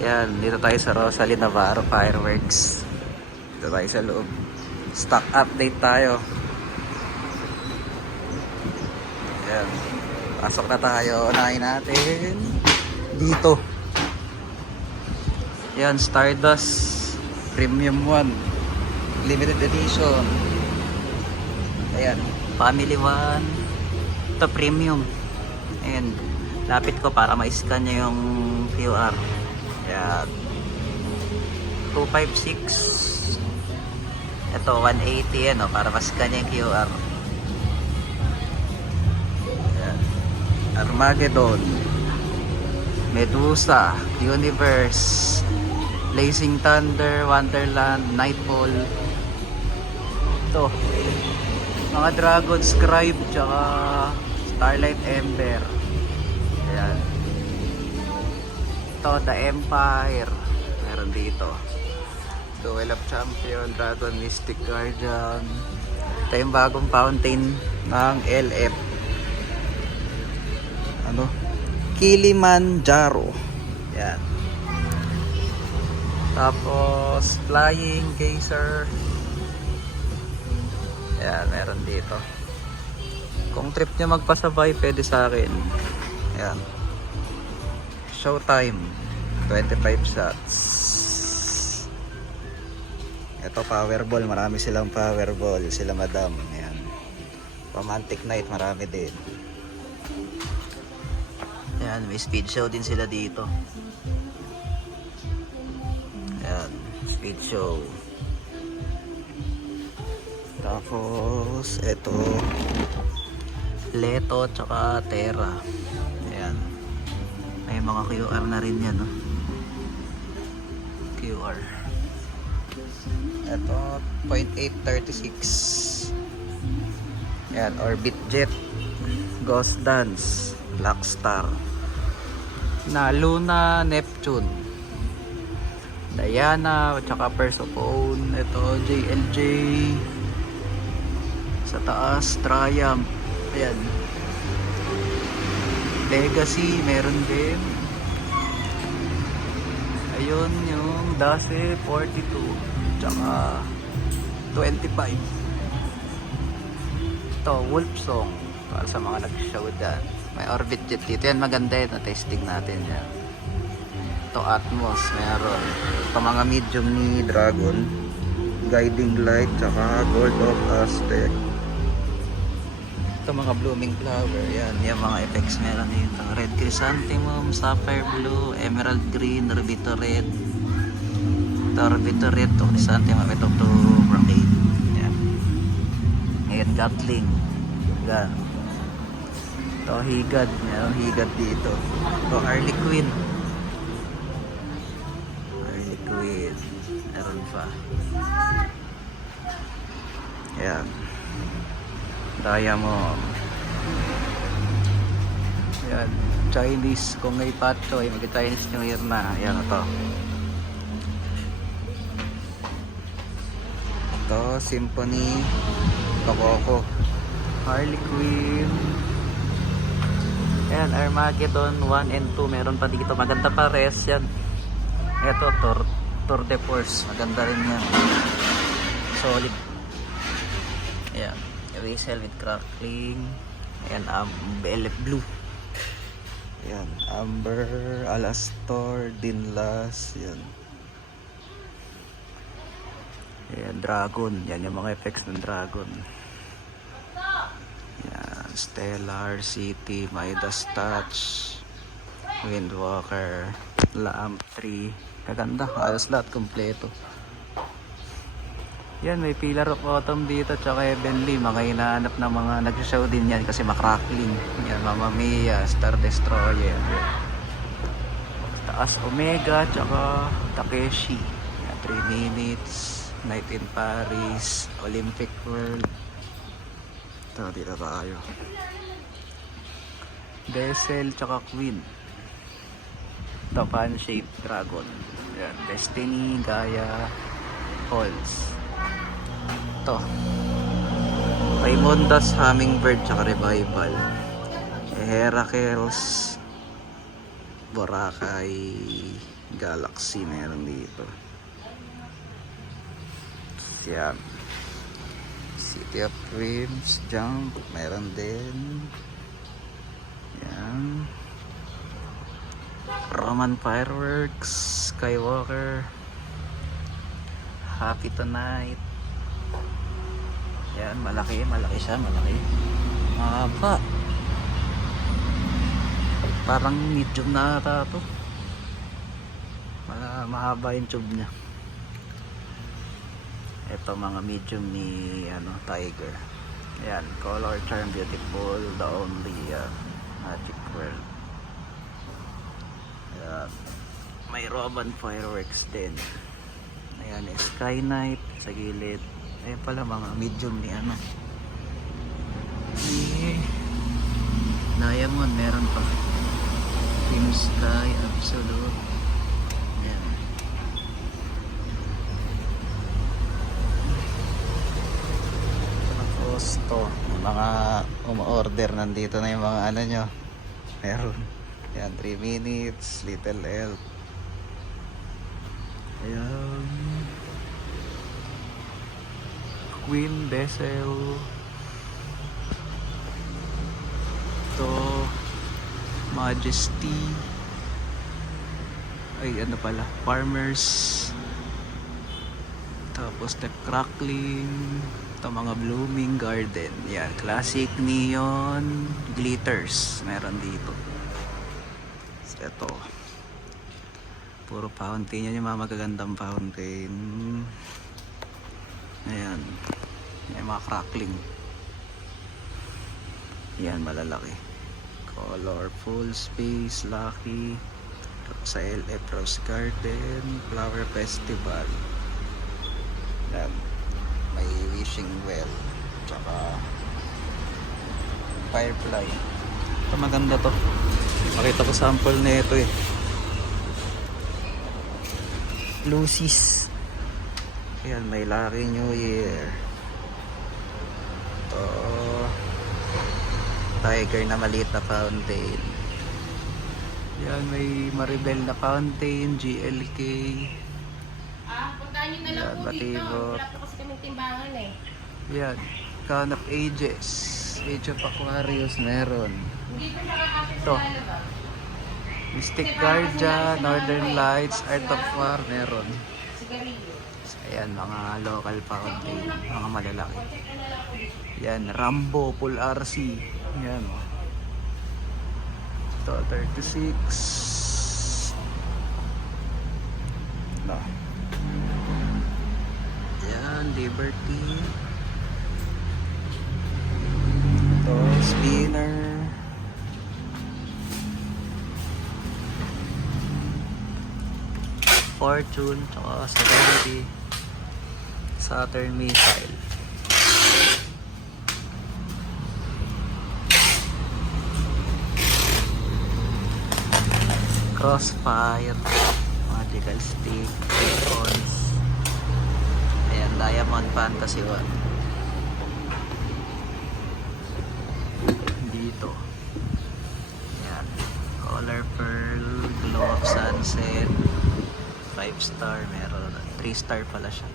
Yan, dito tayo sa Rosalie Navarro Fireworks. Dito tayo sa loob. Stock update tayo. Yan. Pasok na tayo. Unahin natin dito. Yan, Stardust Premium 1 Limited Edition. Ayan, Family 1. Ito Premium. Ayan, lapit ko para ma-scan nyo yung QR. Ayan, 256. Ito 180 ano, para ma-scan nyo yung QR. Ayan, Armageddon, Medusa, Universe, Blazing Thunder, Wonderland, Nightfall. Ito mga Dragon Scribe tsaka Starlight Ember. Ayan. Ito The Empire, meron dito. Duel of Champion, Dragon Mystic Guardian. Ito yung bagong fountain ng LF, ano, Kilimanjaro. Yan. Tapos Flying Geyser. Yan, meron dito. Kung trip nyo magpasabay, pwede sa akin. Yan, Showtime 25 shots. Ito Powerball, marami silang Powerball. Sila Madam. Yan, Romantic Night, marami din. Yan, may speed show din sila dito. Yan, speed show. Tapos ito Leto tsaka Terra. Ayan, may mga QR na rin yan, no? QR. Ito 0.836. Ayan, Orbit Jet, Ghost Dance, Black Star, na Luna, Neptune, Diana tsaka Persephone. Ito JLJ. Sa taas Triumph. Ayan, Legacy meron din. Ayun yung Dase 42 tsaka 25. Ito Wolf Song, para sa mga nag-show dyan. May Orbit Jet dito. Yan, maganda yun, na-testing natin yan. Ito Atmos meron. Ito mga medium ni Dragon, Guiding Light tsaka Gold of Aztec. Ito mga Blooming Flower. Yan, yung mga effects meron dito. Red Chrysanthemum, Sapphire Blue, Emerald Green, Orbito Red. Ito Orbito Red, ito Chrysanthemum, ito Brocade. Yan. Ngayon Gatling. Yan. Ito Higad. Meron Higad dito. Ito Harley Quinn. Harley Quinn. Meron pa. Yan, Diamond. Yan, Chinese. Kung may patcho, mag-Chinese New Year na. Yan, ito. Ito, Symphony, Coco, Harley Quinn. Yan, Armageddon 1 and 2. Meron pa dito. Maganda pa res yan. Ito, Tour de Force. Maganda rin yan. Solid. Yan, Whistle with Crackling. Ayan, LF Blue. Ayan, Amber, Alastor, Dinlas. Yan. Ayan, Dragon. Yan yung mga effects ng Dragon. Yan, Stellar, City, Midas Touch, Windwalker, Lamp 3. Kaganda, halos lahat kompleto. Yan, may Pillar of Autumn dito tsaka Heavenly. Mga hinahanap na mga nag-show din yan kasi makrakling. Yan, Mamma Mia, Star Destroyer. Taas Omega tsaka Takeshi. Yan, 3 Minutes, Night in Paris, Olympic World. Ito, dito tayo. Bessel tsaka Queen. Ito, Fan-Shaped Dragon. Yan, Destiny, Gaia, Halls. Ito, Raimondas, Hummingbird tsaka Revival. Heracles, Boracay, Galaxy meron dito. Yan. City of Dreams, Jump, meron din. Yan. Roman Fireworks, Skywalker, Happy Tonight. Yan, malaki siya, malaki. Mahaba. Parang medium na ata ito. Mahaba yung tube niya. Ito mga medium ni Tiger. Yan, Color Charm Beautiful, The Only Magic World. Yan. May Roman Fireworks din. Ayan, Sky Knight sa gilid. Ayan pala mga medium ni Diamond, meron pa. Team Sky, Absolute. Ayan. Tapos to, mga umorder, nandito na yung mga nyo. Meron. Ayan, 3 minutes, Little Elf. Ayan. Queen Bessel. Ito. Majesty. Ay, ano pala? Farmers. Tapos Step Crackling. Ito mga Blooming Garden. Yan. Classic Neon Glitters. Meron dito. Ito. Puro fountain. Yan yung mga magagandang fountain. Ayan. May mga crackling. Yan, malalaki. Colorful Space, Lucky. Sa LF Rose Garden, Flower Festival. Yan. May Wishing Well. Tsaka Firefly. Ito maganda to. Makita ko sample na ito eh. Lucis. Ayan, may Lucky New Year. Ito Tiger na maliit na fountain. Yan, may Maribel na fountain, GLK. Puntahan nyo na lang po dito. Wala po kasi kaming timbangan eh. Yan, Crown of Ages, Age of Aquarius meron. Hindi po makakapit Ito. sa lalabas. Mystic Guardian, Northern Lights, Art of War meron. Sigarilyo. Ayan, mga local fountain, mga malalaki. Yan, Rambo, Full RC. Yan. Ito, 36. No. Yan, Liberty. Ito, Spinner. Fortune, tsaka Serenity. Saturn Missile. Crossfire, Magical Stick, Icons. Ayan, Diamond Fantasy 1. Dito. Ayan, Color Pearl, Glow of Sunset, 5-star, meron 3-star pala siya.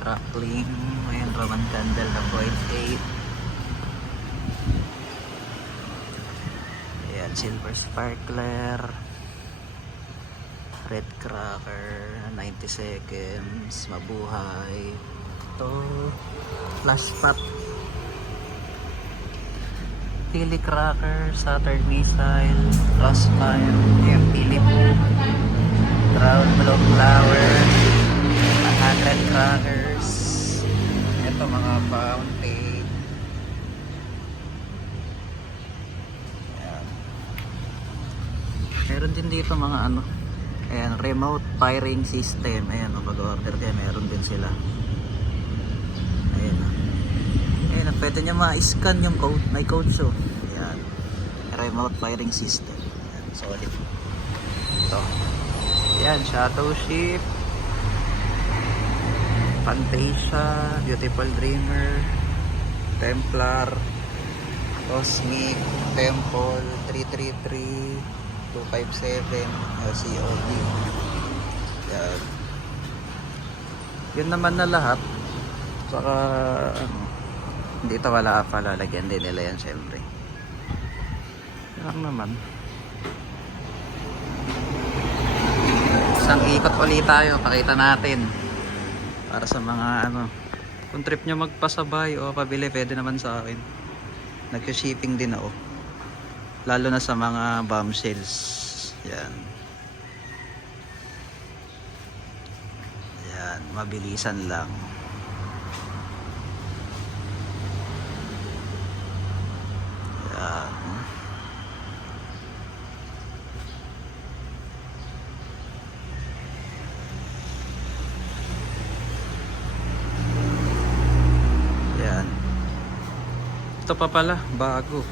Crackling, ayan, Roman Candle na 0.8. Ayan, Silver Sparkler, Red Cracker, 90 seconds, Mabuhay. Ito, Flash Pop, Pili Cracker, Saturn Missile, Crossfire, ayan, Pili Boom, Crown Blow Flower, 100 Crackers. Ito mga fountain. Ayan. Meron din dito mga ayan, remote firing system. Ayan, pag-order kayo, meron din sila. Ayan. Ayan, pwede nyo ma-scan yung code. May code show. Ayan. Remote firing system. Ayan, solid. Ito. Ayan, Shadow Ship, Fantasia, Beautiful Dreamer, Templar, Cosmic, Temple, 333, 257 COD. Yan. Yun naman na lahat. Saka dito wala pa, lalagyan din nila yan syempre. Lang naman. Isang ikot ulit tayo, pakita natin para sa mga kung trip nyo magpasabay o pabili, pwede naman sa akin. Nag-shipping din ako, lalo na sa mga bombshells. Yan, yan, mabilisan lang. Yan. Ito pa pala, bago.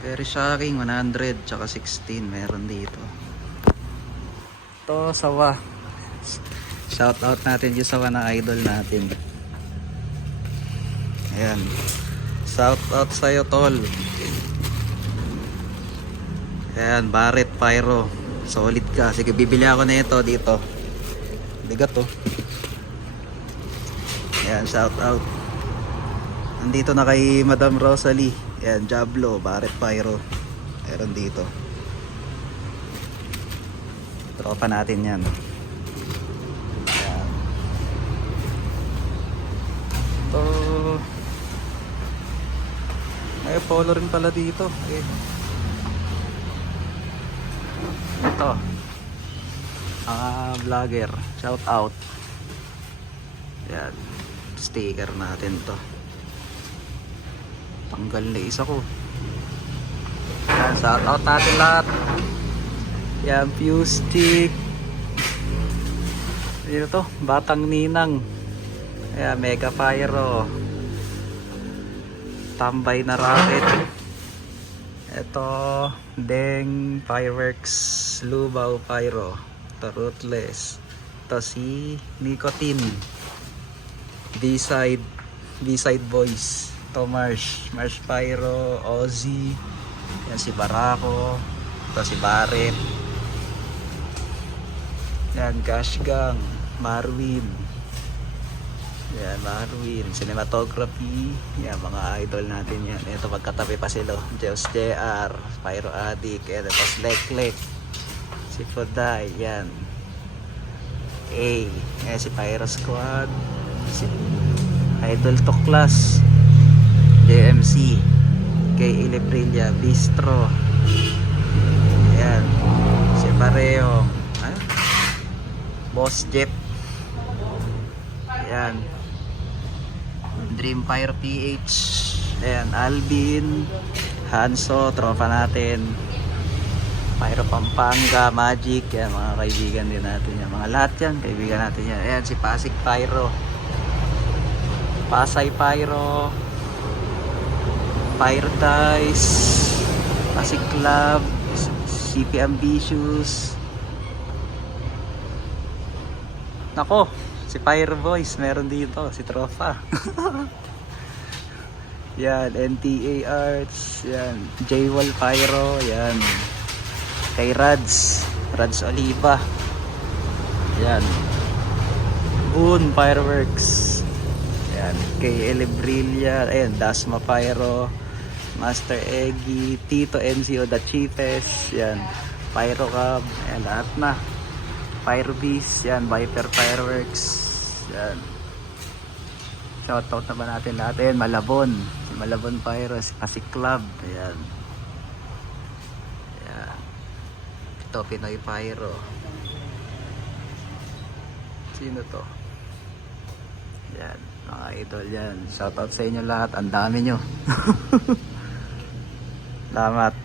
Very shocking, 100 tsaka 16 meron dito. Ito, sawa. Shout out natin yung sawa na idol natin. Ayan. Shout out sa'yo, tol. Ayan, Barrett Pyro. Solid ka. Sige, bibili ako na ito dito. Bigat to. Ayan, shout out. Nandito na kay Madam Rosalie. Ayan, Jablo, Barrett Pyro. Meron dito. Tropa natin yan. Ayan. Ito. May polo rin pala dito. Ayan. Ito. Vlogger. Shout out. Ayan. Sticker natin to. Tanggal na isa ko. Yan, shout out natin lahat. Yan, fuse stick. Dito to, Batang Ninang. Ayan, Mega Pyro. Tambay na Rocket. Ito, Deng Fireworks Lubaw Pyro. Ito, Ruthless. Ito si Nicotine. B-side Boys. Ito Marsh Pyro, Ozzy. Yan si Barako. Ito si Barrett. Yan, Cash Gang, Marwin. Yan, Marwin. Cinematography. Yan, mga idol natin yan. Ito, magkatabi pa sila. Jeus JR, Pyro Addict. Ito, Lek. Si Foday. Yan. A. Yan, si Pyro Squad. Si Idol Toklas. JMC, kay Ilibrilla, Bistro. Ayan, si Pareo, Boss Jeff. Ayan, Dream Fire PH. Ayan, Alvin, Hanso, tropa natin. Pyro Pampanga, Magic. Ayan, mga kaibigan din natin yan. Mga lahat yan, kaibigan natin yan. Ayan, si Pasig Pyro, Pasay Pyro, Fire Dice, Pasig Club, CP Ambitious. Nako, si Fire Boys meron dito, si Tropa. Yan, NTA Arts, yan, J-Wall Pyro, yan. Kay Rads Oliva. Yan. Boon Fireworks. Yan, kay Elebrilla, ayan, Dasma Pyro, Master Eggy, Tito NCO The Chiefest, yan, Pyro Cub, ayan, lahat na. Pyro Beast, yan, Viper Fireworks, yan. Shoutout na ba natin lahat? Ayan, Malabon, si Malabon Pyro, si Pasig Club, ayan. Ayan. Ito, Pinoy Pyro. Sino to? Yan, mga idol yan. Shoutout sa inyo lahat, ang dami nyo. Salamat.